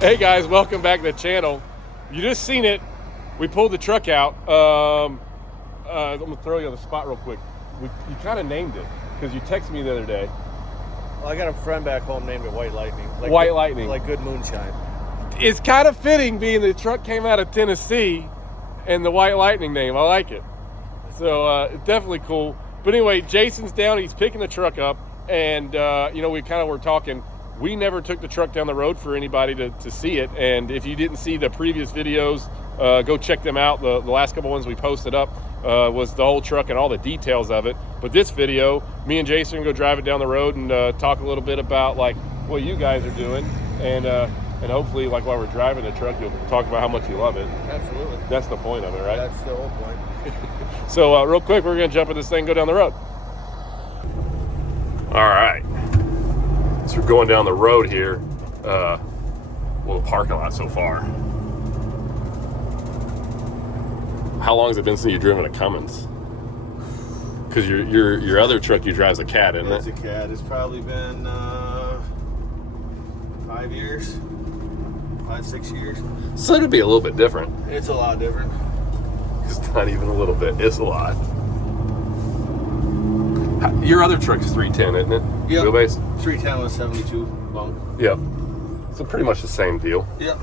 Hey guys, welcome back to the channel. You just seen it. We pulled the truck out. I'm gonna throw you on the spot real quick. You kind of named it because you texted me the other day. Well, I got a friend back home named it White Lightning. White Lightning. Like good moonshine. It's kind of fitting being the truck came out of Tennessee and the White Lightning name. I like it. So it's definitely cool. But anyway, Jason's down. He's picking the truck up. And, we kind of were talking. We never took the truck down the road for anybody to see it. And if you didn't see the previous videos, go check them out. The last couple ones we posted up was the whole truck and all the details of it. But this video, me and Jason are going to go drive it down the road and talk a little bit about like what you guys are doing. And hopefully, like while we're driving the truck, you'll talk about how much you love it. Absolutely. That's the point of it, right? That's the whole point. So real quick, we're going to jump in this thing and go down the road. All right. So we're going down the road here. The parking lot so far. How long has it been since you've driven a Cummins? Because your other truck you drive's a Cat, isn't it? It's a Cat. It's probably been 5 years, 5-6 years. So it'll be a little bit different. It's a lot different. It's not even a little bit. It's a lot. Your other truck's 310, isn't it? Yep. Wheelbase? 310 with 72 bunk. Yep. So pretty much the same deal. Yep.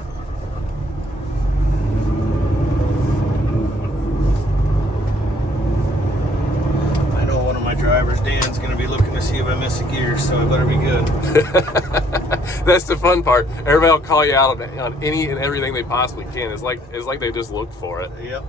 I know one of my drivers, Dan's, going to be looking to see if I miss a gear, so I better be good. That's the fun part. Everybody will call you out on any and everything they possibly can. It's like they just looked for it. Yep.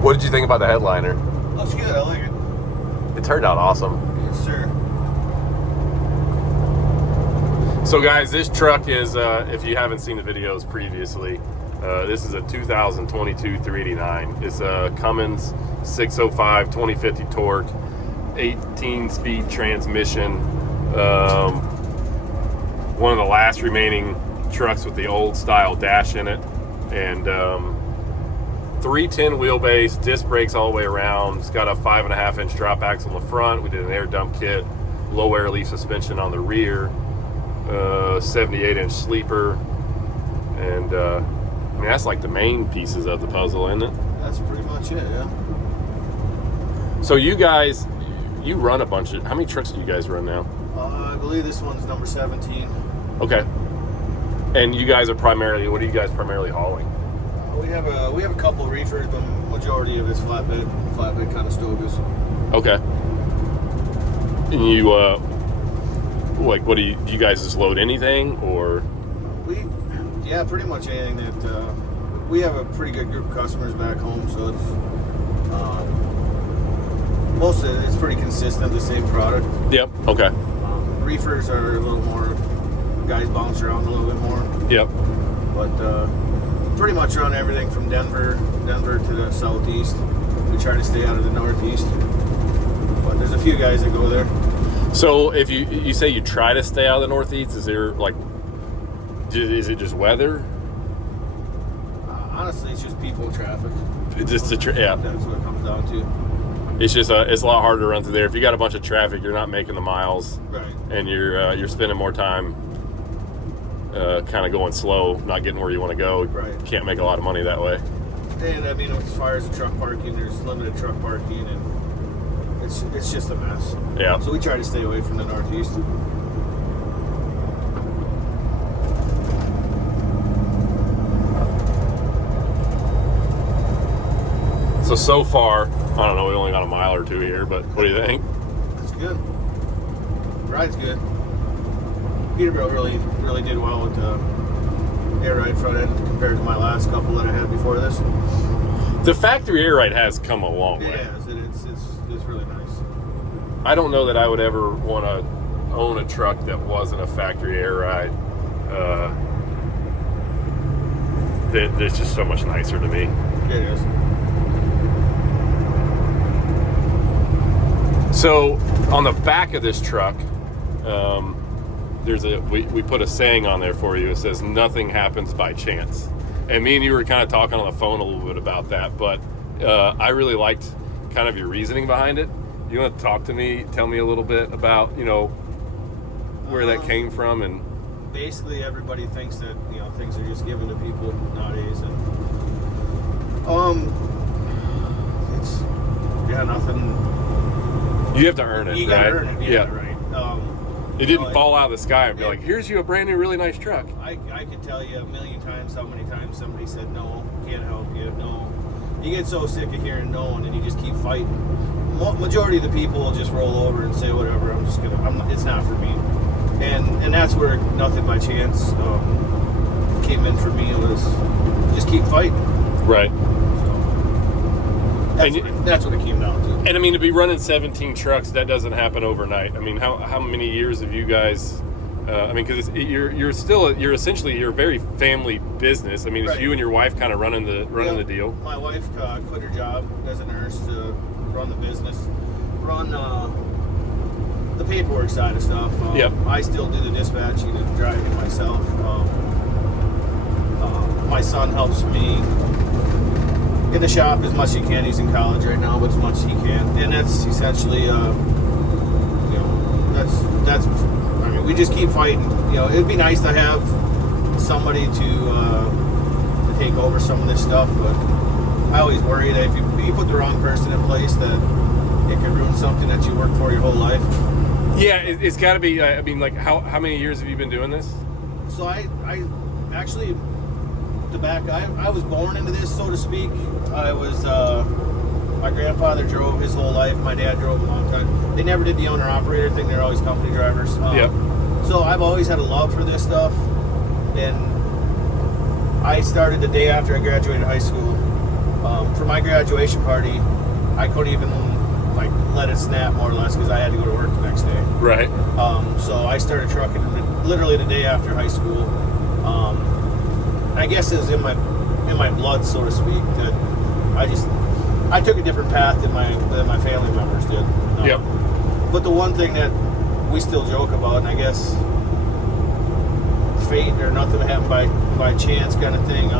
What did you think about the headliner? Looks good. I like it. It turned out awesome. Yes, sir. So guys, this truck is, if you haven't seen the videos previously, this is a 2022 389. It's a Cummins 605 2050 torque, 18-speed transmission. One of the last remaining trucks with the old style dash in it. And 310 wheelbase, disc brakes all the way around. It's got a 5.5-inch drop axle in the front. We did an air dump kit, low air leaf suspension on the rear, 78-inch sleeper, and I mean that's like the main pieces of the puzzle, isn't it? That's pretty much it, yeah. So you guys, you run a bunch of. How many trucks do you guys run now? I believe this one's number 17. Okay. And you guys are primarily. What are you guys primarily hauling? We have a couple of reefers, but majority of it's flatbed kind of stogas. Okay. And you, like, what do you guys just load anything, or? Yeah, pretty much anything that, we have a pretty good group of customers back home, so it's, most of it's pretty consistent, the same product. Yep, okay. Reefers are a little more, guys bounce around a little bit more. Yep. But, pretty much run everything from Denver to the southeast. We try to stay out of the northeast, but there's a few guys that go there. So if you say you try to stay out of the northeast, is there like, is it just weather? Honestly, it's just people and traffic. Just yeah. That's what it comes down to. It's just it's a lot harder to run through there. If you got a bunch of traffic, you're not making the miles, right? And you're spending more time kind of going slow, not getting where you want to go. Right. You can't make a lot of money that way. And I mean, as far as the truck parking, there's limited truck parking, and it's just a mess. Yeah. So we try to stay away from the northeast. So far, I don't know, we only got a mile or two here, but what do you think? It's good. Ride's good. Peterbilt really did well with the air ride front end compared to my last couple that I had before this. The factory air ride has come a long way. Yeah, it's really nice. I don't know that I would ever want to own a truck that wasn't a factory air ride. It's just so much nicer to me. It is. So on the back of this truck, we put a saying on there for you. It says nothing happens by chance. And me and you were kind of talking on the phone a little bit about that, but I really liked kind of your reasoning behind it. You want to tell me a little bit about, where that came from? And basically everybody thinks that, things are just given to people nowadays, and it's nothing. You have to earn it, you right? gotta earn it, yeah. Right. It didn't fall out of the sky and be like, here's you a brand new really nice truck. I could tell you a million times how many times somebody said no, can't help you, no. You get so sick of hearing no, and then you just keep fighting. Majority of the people will just roll over and say whatever. It's not for me, and that's where Nothing by Chance came in for me. It was just keep fighting. Right. That's what it came down to. And I mean, to be running 17 trucks, that doesn't happen overnight. I mean, how many years have you guys? Because you're essentially a very family business. I mean, it's you and your wife kind of running the deal. My wife quit her job as a nurse to run the business, run the paperwork side of stuff. I still do the dispatching and driving myself. My son helps me in the shop as much as he can. He's in college right now, but as much as he can, and that's essentially, that's. I mean, we just keep fighting. It'd be nice to have somebody to take over some of this stuff, but I always worry that if you put the wrong person in place, that it could ruin something that you worked for your whole life. Yeah, it's got to be. How many years have you been doing this? So I actually. I was born into this, so to speak. I was, my grandfather drove his whole life. My dad drove a long time. They never did the owner-operator thing. They're always company drivers. So I've always had a love for this stuff. And I started the day after I graduated high school. For my graduation party, I couldn't even, let it snap, more or less, because I had to go to work the next day. Right. So I started trucking literally the day after high school. I guess it was in my blood, so to speak, that I took a different path than my family members did. But the one thing that we still joke about, and I guess fate or nothing happened by chance kind of thing.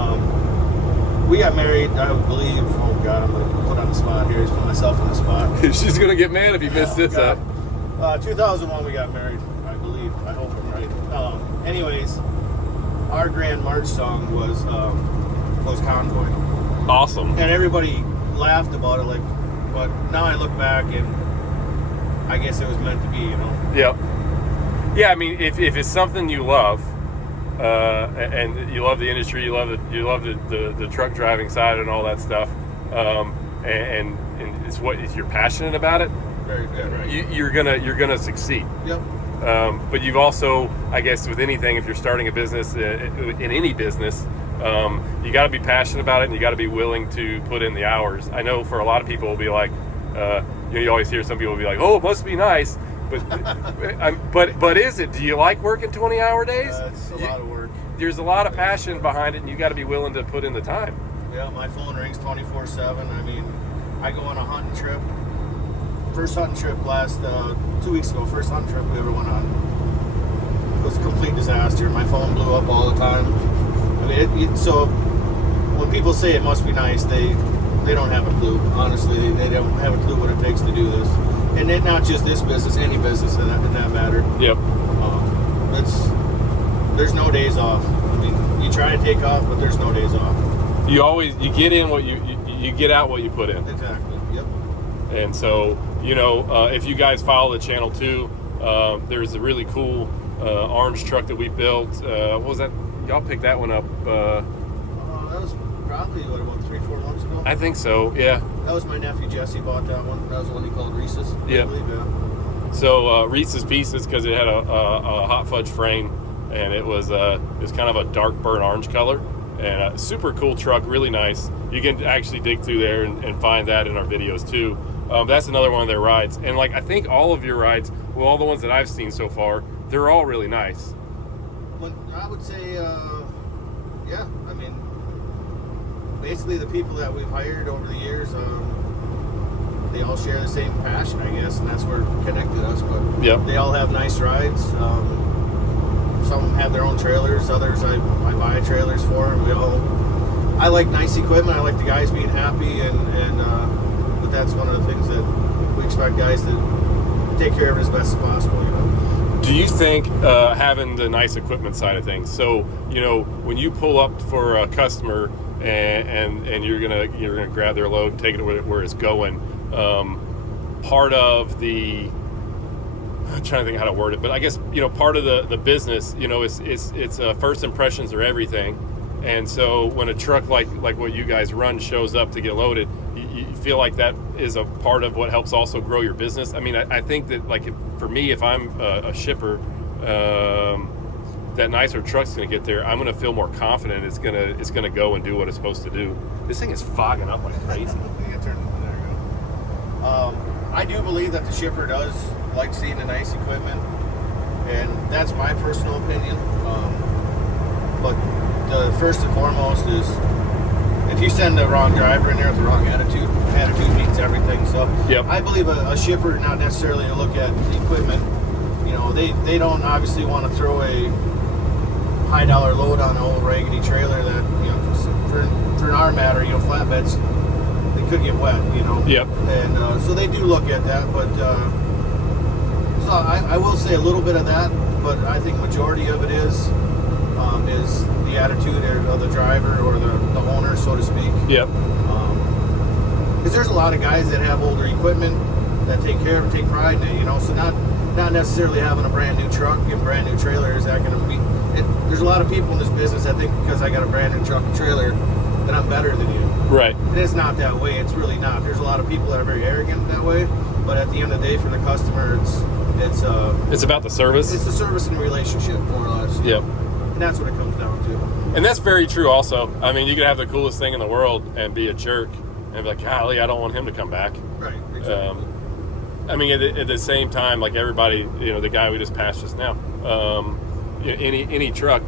We got married, I believe. Oh God, I'm gonna put on the spot here. Just put myself on the spot. She's gonna get mad if you miss this up. 2001 we got married, I believe. I hope I'm right. Anyways. Our Grand March song was Convoy. Awesome. And everybody laughed about it, but now I look back and I guess it was meant to be, Yep. Yeah, I mean, if it's something you love, and you love the industry, you love the truck driving side and all that stuff, and it's if you're passionate about it, very good, right? You're gonna succeed. Yep. But you've also, I guess, with anything, if you're starting a business, in any business, you got to be passionate about it, and you got to be willing to put in the hours. I know for a lot of people, will be like, you always hear some people be like, "Oh, it must be nice," but is it? Do you like working 20-hour days? It's a lot of work. There's a lot of passion behind it, and you got to be willing to put in the time. Yeah, my phone rings 24/7. I mean, I go on a hunting trip. First hunting trip last 2 weeks ago. First hunting trip we ever went on. It was a complete disaster. My phone blew up all the time. I mean, so when people say it must be nice, they don't have a clue. Honestly, they don't have a clue what it takes to do this. And then not just this business, any business in that matter. Yep. There's no days off. I mean, you try to take off, but there's no days off. You get in what you get out what you put in. Exactly. Yep. And so, if you guys follow the channel too, there's a really cool orange truck that we built. What was that? Y'all picked that one up. That was probably, about 3-4 months ago? I think so, yeah. That was my nephew Jesse bought that one. That was the one he called Reese's. Yeah. I believe, yeah. So Reese's Pieces, because it had a hot fudge frame, and it was kind of a dark burnt orange color. And a super cool truck, really nice. You can actually dig through there and find that in our videos too. That's another one of their rides. And I think all of your rides, well, all the ones that I've seen so far, they're all really nice. I would say, yeah, I mean, basically the people that we've hired over the years, they all share the same passion, I guess, and that's where it connected us. But yep. They all have nice rides. Some have their own trailers, others I buy trailers for, and I like nice equipment. I like the guys being happy, but that's one of the things that we expect guys to take care of it as best as possible. Do you think having the nice equipment side of things? So when you pull up for a customer and you're gonna grab their load and take it where it's going, part of the, I'm trying to think how to word it, but I guess part of the business, it's first impressions are everything, and so when a truck like what you guys run shows up to get loaded, you feel like that is a part of what helps also grow your business. I mean, I think that for me, if I'm a shipper, that nicer truck's going to get there. I'm going to feel more confident it's going to go and do what it's supposed to do. This thing is fogging up like crazy. I do believe that the shipper does like seeing the nice equipment, and that's my personal opinion. But the first and foremost is, if you send the wrong driver in there with the wrong attitude means everything. So yep. I believe a shipper not necessarily to look at the equipment. They don't obviously want to throw a high dollar load on an old raggedy trailer that for our matter, flatbeds, they could get wet. Yep. And so they do look at that, but so I will say a little bit of that, but I think majority of it is the attitude of the driver or the owner, so to speak. Yep. Because there's a lot of guys that have older equipment that take care of it, take pride in it, so not necessarily having a brand new truck and brand new trailer is that going to be there's a lot of people in this business that think because I got a brand new truck and trailer that I'm better than you. Right. And it's not that way. It's really not. There's a lot of people that are very arrogant that way, but at the end of the day, for the customer, it's about the service. It's the service and the relationship, more or less. Yep. And that's what it comes down to. And that's very true also. I mean, you could have the coolest thing in the world and be a jerk and be like, golly, I don't want him to come back. Right, exactly. I mean, at the same time, like everybody, the guy we just passed just now, any truck,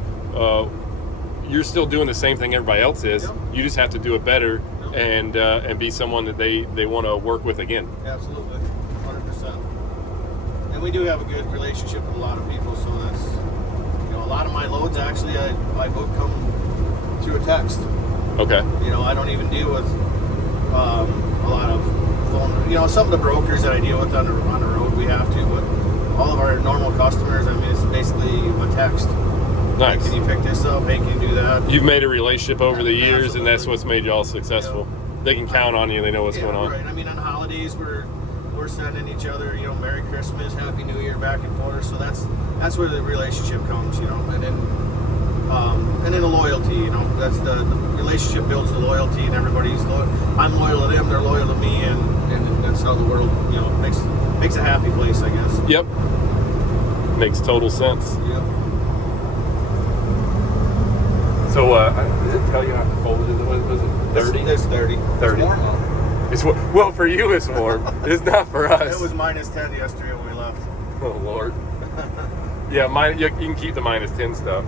you're still doing the same thing everybody else is. Yep. You just have to do it better, yep. and be someone that they want to work with again. Absolutely, 100%. And we do have a good relationship with a lot of people, so that's, a lot of my loads actually, I book come through a text. Okay. I don't even deal with a lot of phone. Some of the brokers that I deal with on the road, we have to, but all of our normal customers, I mean, it's basically a text. Nice. Hey, can you pick this up? Hey, can you do that? You've made a relationship over the years, absolutely. and that's what's made you all successful. Yep. They can count on you. They know what's going on. Right. I mean, on holidays, we're sending each other, Merry Christmas, Happy New Year, back and forth. So that's where the relationship comes, and then the loyalty, that's the relationship builds the loyalty, and everybody's loyal. I'm loyal to them, they're loyal to me, and that's how the world, makes a happy place, I guess. Yep. Makes total sense. Yep. So, did it tell you how cold it is? Was it 30? It's 30. 30. It's warm out. It's well, for you it's warm. It's not for us. It was minus 10 yesterday when we left. Oh Lord. Yeah, you can keep the minus 10 stuff.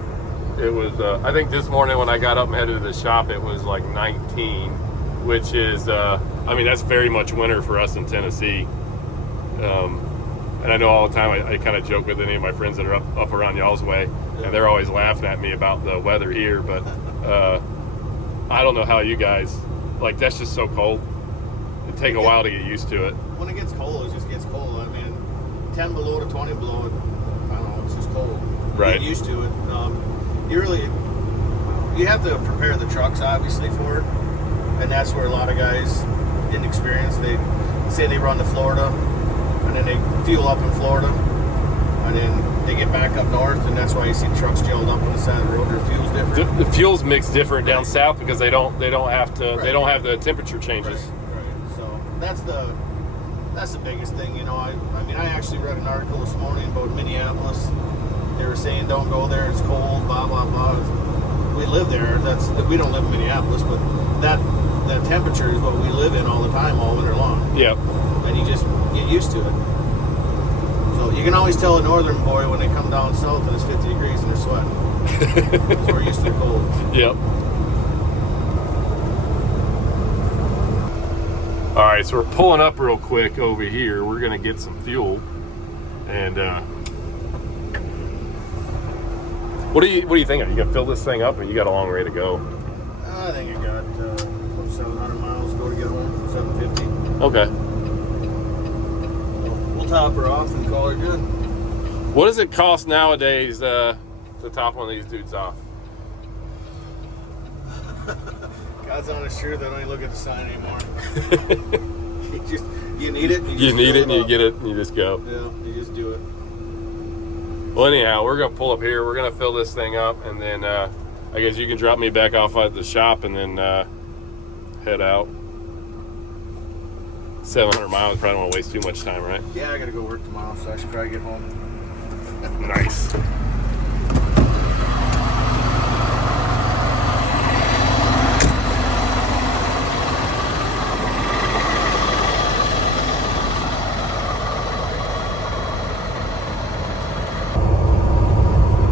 It was. I think this morning when I got up and headed to the shop, it was like 19, which is. I mean, that's very much winter for us in Tennessee. And I know all the time I kind of joke with any of my friends that are up around y'all's way, and they're always laughing at me about the weather here. But I don't know how you guys, that's just so cold. It'd take a while to get used to it. When it gets cold, it just gets cold. I mean, 10 below to 20 below, I don't know, it's just cold. Right. You get used to it. You have to prepare the trucks, obviously, for it. And that's where a lot of guys didn't experience. They say they run to Florida, and then they fuel up in Florida, and then they get back up north, and that's why you see trucks gelled up on the side of the road. Their fuel's different. The fuel's mixed different down south because they don't have to. Right. They don't have the temperature changes. Right. So that's the biggest thing. I mean, I actually read an article this morning about Minneapolis. They were saying don't go there. It's cold. Blah blah blah. We live there. We don't live in Minneapolis, but that temperature is what we live in all the time, all winter long. Yep. And you just get used to it. So you can always tell a northern boy when they come down south and it's 50 degrees and they're sweating. Because we're used to the cold. Yep. All right, so we're pulling up real quick over here. We're gonna get some fuel, and what do you think? Are you gonna fill this thing up, or you got a long way to go? I think you're good. got 700 miles to go to get home. 750. Okay. We'll top her off and call her good. What does it cost nowadays to top one of these dudes off? God's honest truth, I don't even look at the sign anymore. you need it. You need it, and you get it, and you just go. Yeah, you just do it. Well, anyhow, we're gonna pull up here. We're gonna fill this thing up, and then I guess you can drop me back off at the shop, and then head out. 700 miles. Probably don't want to waste too much time, right? Yeah, I gotta go work tomorrow, so I should probably get home. Nice.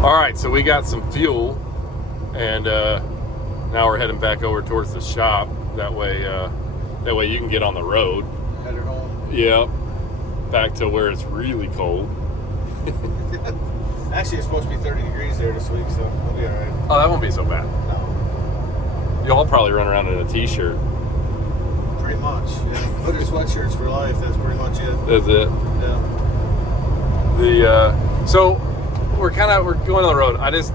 All right, so we got some fuel, and now we're heading back over towards the shop. That way you can get on the road. Head her home. Yep, back to where it's really cold. Actually, it's supposed to be 30 degrees there this week, so we'll be all right. Oh, that won't be so bad. No, You'll probably run around in a t-shirt. pretty much. Yeah, hooded sweatshirts for life. That's pretty much it. That's it. Yeah. So we're going on the road. I just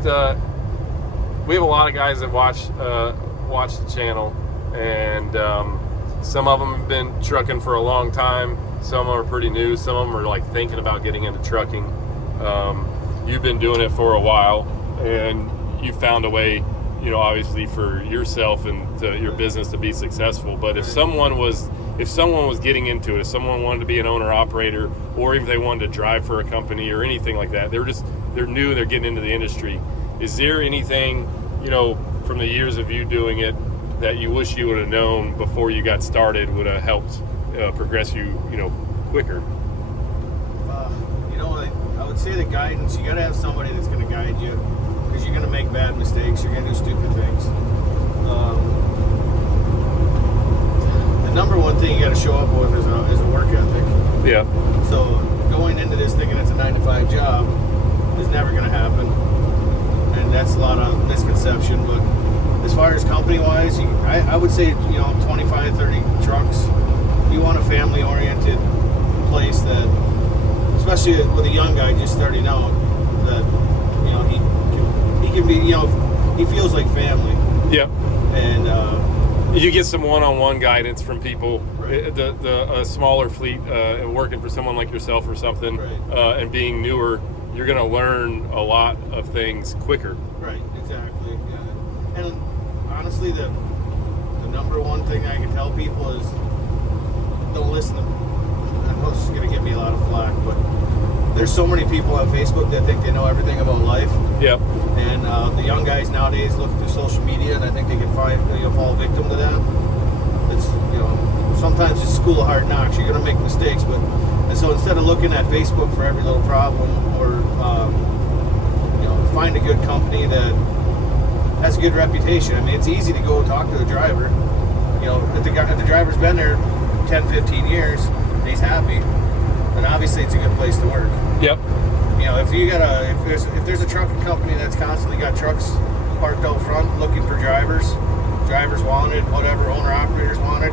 we have a lot of guys that watch the channel, and some of them have been trucking for a long time. Some of them are pretty new. Some of them are like thinking about getting into trucking. You've been doing it for a while, and you found a way, obviously for yourself and your business to be successful. But if someone was getting into it, if someone wanted to be an owner operator, or even they wanted to drive for a company or anything like that, they're new, they're getting into the industry. Is there anything, from the years of you doing it that you wish you would have known before you got started would have helped progress you, quicker? I would say the guidance, you got to have somebody that's going to guide you, because you're going to make bad mistakes, you're going to do stupid things. The number one thing you got to show up with is a work ethic. Yeah. So going into this thinking it's a 9-to-5 job is never going to happen, and that's a lot of misconception. But as far as company-wise, I would say 25, 30 trucks. You want a family-oriented place that, especially with a young guy just starting out, that he can be, he feels like family. Yep. And you get some one-on-one guidance from people, right. A smaller fleet, working for someone like yourself or something, right. And being newer, you're going to learn a lot of things quicker. Right, exactly. Yeah. And honestly, the number one thing I can tell people is don't listen to, I know this is going to get me a lot of flack, but there's so many people on Facebook that think they know everything about life. Yep. And the young guys nowadays look through social media, and I think they can fall victim to that. It's sometimes it's school of hard knocks. You're going to make mistakes, and so instead of looking at Facebook for every little problem, or find a good company that has a good reputation. I mean, it's easy to go talk to the driver. If the driver's been there 10, 15 years and he's happy, then obviously it's a good place to work. Yep. If there's a trucking company that's constantly got trucks parked out front looking for drivers wanted, whatever, owner operators wanted,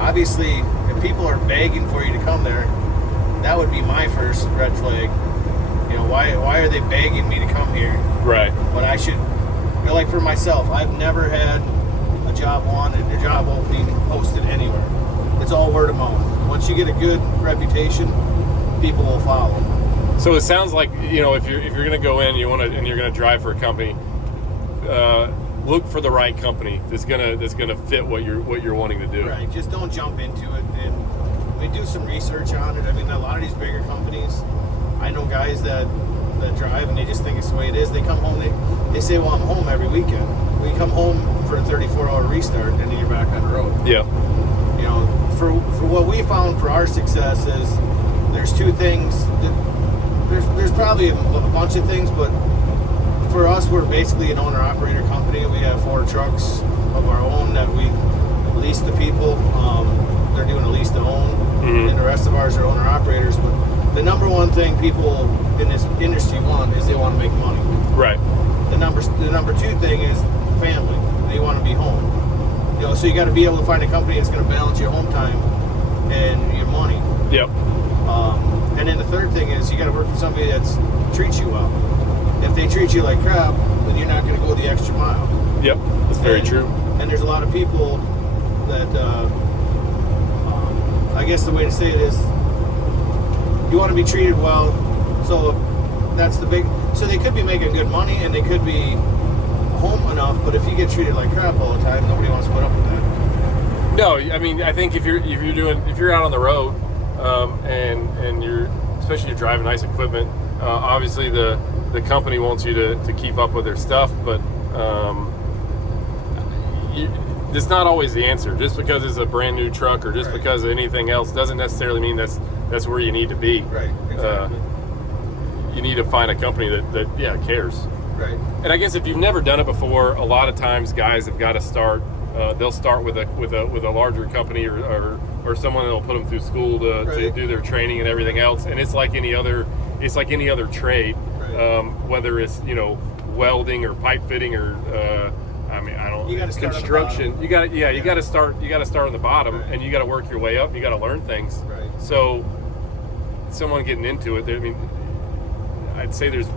obviously if people are begging for you to come there, that would be my first red flag. Why are they begging me to come here? Right. But I should, like for myself, I've never had a job opening posted anywhere. It's all word of mouth. Once you get a good reputation, people will follow. So it sounds like if you're going to go in, and you're going to drive for a company, look for the right company that's gonna fit what you're wanting to do. Right. Just don't jump into it, and do some research on it. I mean, a lot of these bigger companies, I know guys that drive and they just think it's the way it is. They come home, they say, well, I'm home every weekend. We come home for a 34-hour restart, and then you're back on the road. Yeah. For what we found for our success is there's two things. There's probably a bunch of things, but for us, we're basically an owner-operator company. We have 4 trucks of our own that we lease to people. They're doing a lease to own, and the rest of ours are owner-operators. But the number one thing people in this industry want is they want to make money. Right. The number 2 thing is family. They want to be home. You know, so you got to be able to find a company that's going to balance your home time and your money. Yep. And then the third thing is you got to work for somebody that treats you well. If they treat you like crap, then you're not going to go the extra mile. Yep, that's very true. And there's a lot of people that, I guess the way to say it is, you want to be treated well. So that's the big. So they could be making good money and they could be home enough, but if you get treated like crap all the time, nobody wants to put up with that. No, I mean, I think if you're out on the road, and you're, especially you're driving nice equipment, obviously the company wants you to keep up with their stuff, but it's not always the answer. Just because it's a brand new truck or just because of anything else doesn't necessarily mean that's where you need to be. Right. Exactly. You need to find a company that cares. Right. And I guess if you've never done it before, a lot of times guys have got to start. They'll start with a larger company or someone that'll put them through school to do their training and everything else. And it's like any other trade, whether it's welding or pipe fitting or construction. You got to start on the bottom, and you got to work your way up. You got to learn things. Right. So someone getting into it, I'd say there's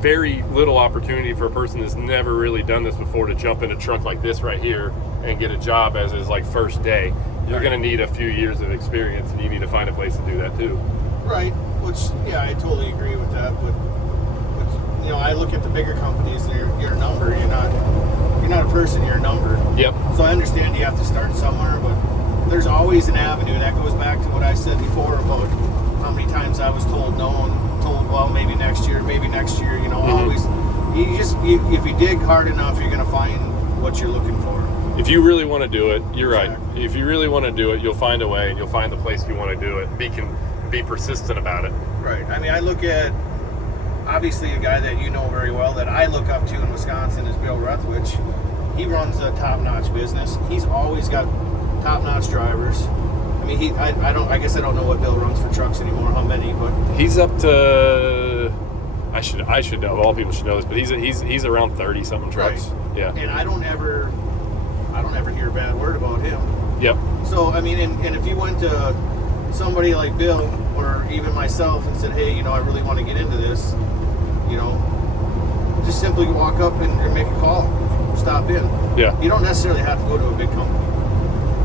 very little opportunity for a person that's never really done this before to jump in a truck like this right here and get a job as his first day. You're going to need a few years of experience, and you need to find a place to do that too. Right. Which, I totally agree with that. But I look at the bigger companies. You're a number. You're not a person. You're a number. Yep. So I understand you have to start somewhere, but there's always an avenue. That goes back to what I said before about how many times I was told no and told, well, maybe next year. Always. If you dig hard enough, you're going to find what you're looking for. If you really want to do it, you're Exactly. right. If you really want to do it, you'll find a way, and you'll find the place you want to do it. Be persistent about it. Right. I mean, I look at, obviously, a guy that you know very well that I look up to in Wisconsin is Bill Ruthwich. He runs a top-notch business. He's always got top-notch drivers. I mean, I guess I don't know what Bill runs for trucks anymore, how many, but he's up to. I should know. All people should know this, but he's around 30 something trucks. Right. Yeah. And I don't ever hear a bad word about him. Yep. So I mean, and if you went to somebody like Bill or even myself and said, hey, I really want to get into this, just simply walk up and make a call, stop in. Yeah. You don't necessarily have to go to a big company.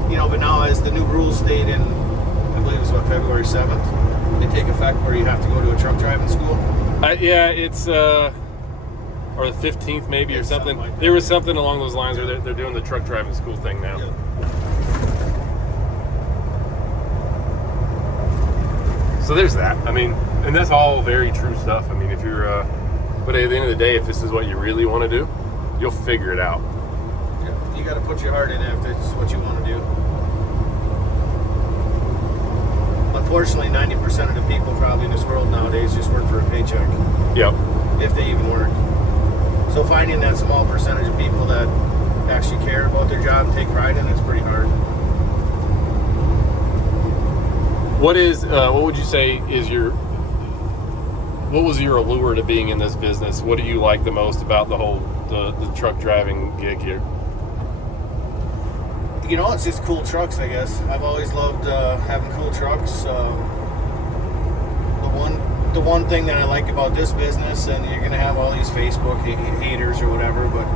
But now as the new rules state in, I believe it was February 7th, they take effect where you have to go to a truck driving school. It's or the 15th maybe or something. Like there was something along those lines where they're doing the truck driving school thing now. Yeah. So there's that. I mean, and that's all very true stuff. I mean, if you're, but at the end of the day, if this is what you really want to do, you'll figure it out. Yeah. You got to put your heart in it if it's what you want to do. Unfortunately, 90% of the people probably in this world nowadays just work for a paycheck. Yep. If they even work. So finding that small percentage of people that actually care about their job and take pride in it is pretty hard. What would you say what was your allure to being in this business? What do you like the most about the whole the truck driving gig here? It's just cool trucks, I guess. I've always loved having cool trucks. The one thing that I like about this business, and you're going to have all these Facebook haters or whatever, but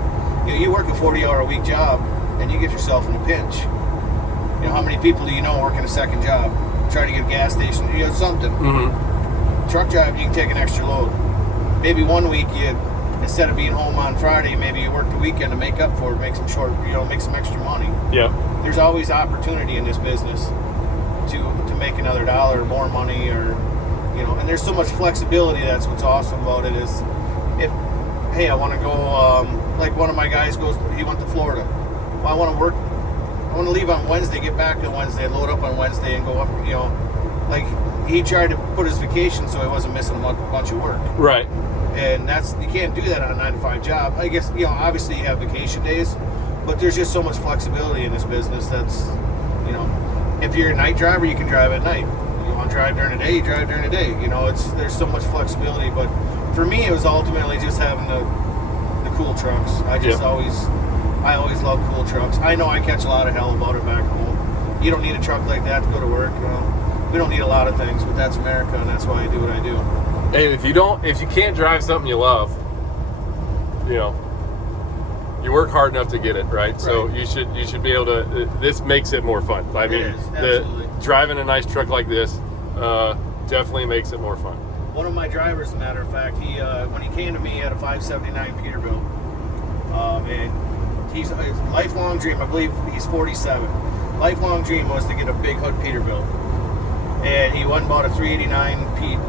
you work a 40-hour-a-week job and you get yourself in a pinch. How many people do you know working a second job, trying to get a gas station, something. Mm-hmm. Truck drive, you can take an extra load. Maybe one week instead of being home on Friday, maybe you work the weekend to make up for it, make some extra money. Yeah. There's always opportunity in this business to make another dollar or more money, or and there's so much flexibility. That's what's awesome about it is, if hey, I want to go, like one of my guys he went to Florida. Well, I want to leave on Wednesday, get back on Wednesday, load up on Wednesday, and go up. Like he tried to put his vacation so he wasn't missing a bunch of work. Right. And you can't do that on a 9-to-5 job. I guess, obviously you have vacation days, but there's just so much flexibility in this business that's, if you're a night driver, you can drive at night. You want to drive during the day, you drive during the day. There's so much flexibility. But for me, it was ultimately just having the cool trucks. I I always love cool trucks. I know I catch a lot of hell about it back home. You don't need a truck like that to go to work. We don't need a lot of things, but that's America, and that's why I do what I do. Hey, if you can't drive something you love, you work hard enough to get it, right? So you should be able to. This makes it more fun. I mean, driving a nice truck like this definitely makes it more fun. One of my drivers, as a matter of fact, he when he came to me, he had a 579 Peterbilt, and his lifelong dream, I believe he's 47. Lifelong dream was to get a big hood Peterbilt, and he went and bought a 389 Pete.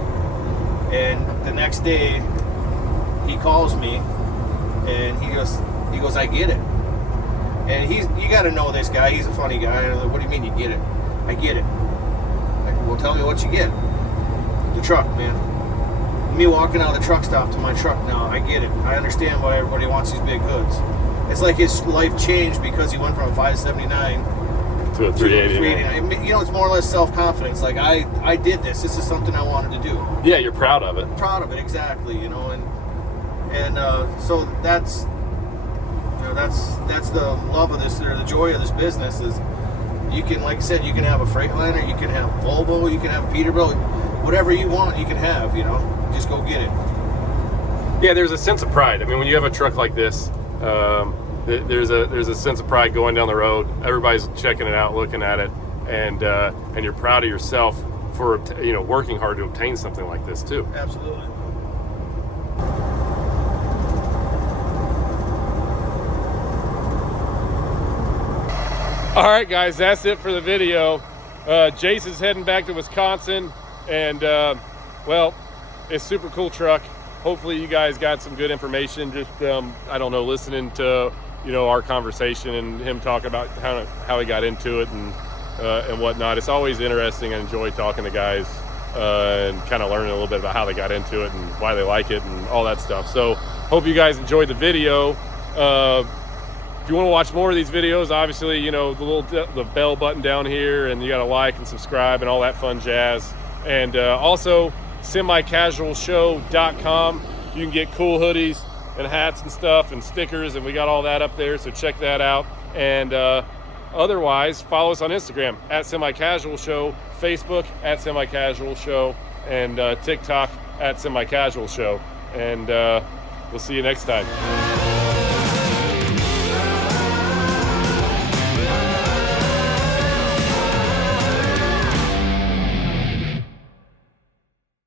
And the next day, he calls me, and he goes, I get it. And you got to know this guy. He's a funny guy. And I'm like, what do you mean you get it? I get it. Like, well, tell me what you get. The truck, man. Me walking out of the truck stop to my truck now. I get it. I understand why everybody wants these big hoods. It's like his life changed because he went from a 579 to a 389. It's more or less self-confidence. Like, I did this. This is something I wanted to do. Yeah, you're proud of it. Proud of it, exactly. And so that's the love of this, or the joy of this business is you can, like I said, you can have a Freightliner, you can have Volvo, you can have a Peterbilt, whatever you want, you can have. Just go get it. Yeah, there's a sense of pride. I mean, when you have a truck like this, there's a sense of pride going down the road. Everybody's checking it out, looking at it, and you're proud of yourself for working hard to obtain something like this too. Absolutely. All right, guys, that's it for the video. Jason's heading back to Wisconsin, and well, it's a super cool truck. Hopefully you guys got some good information, just I don't know, listening to our conversation and him talk about how he got into it and whatnot. It's always interesting. I enjoy talking to guys and kind of learning a little bit about how they got into it and why they like it and all that stuff. So hope you guys enjoyed the video. If you want to watch more of these videos, obviously, the bell button down here, and you got to like and subscribe and all that fun jazz. And also, semicasualshow.com. You can get cool hoodies and hats and stuff and stickers, and we got all that up there, so check that out. And otherwise, follow us on Instagram at semicasualshow, Facebook at semicasualshow, and TikTok at semicasualshow. And we'll see you next time.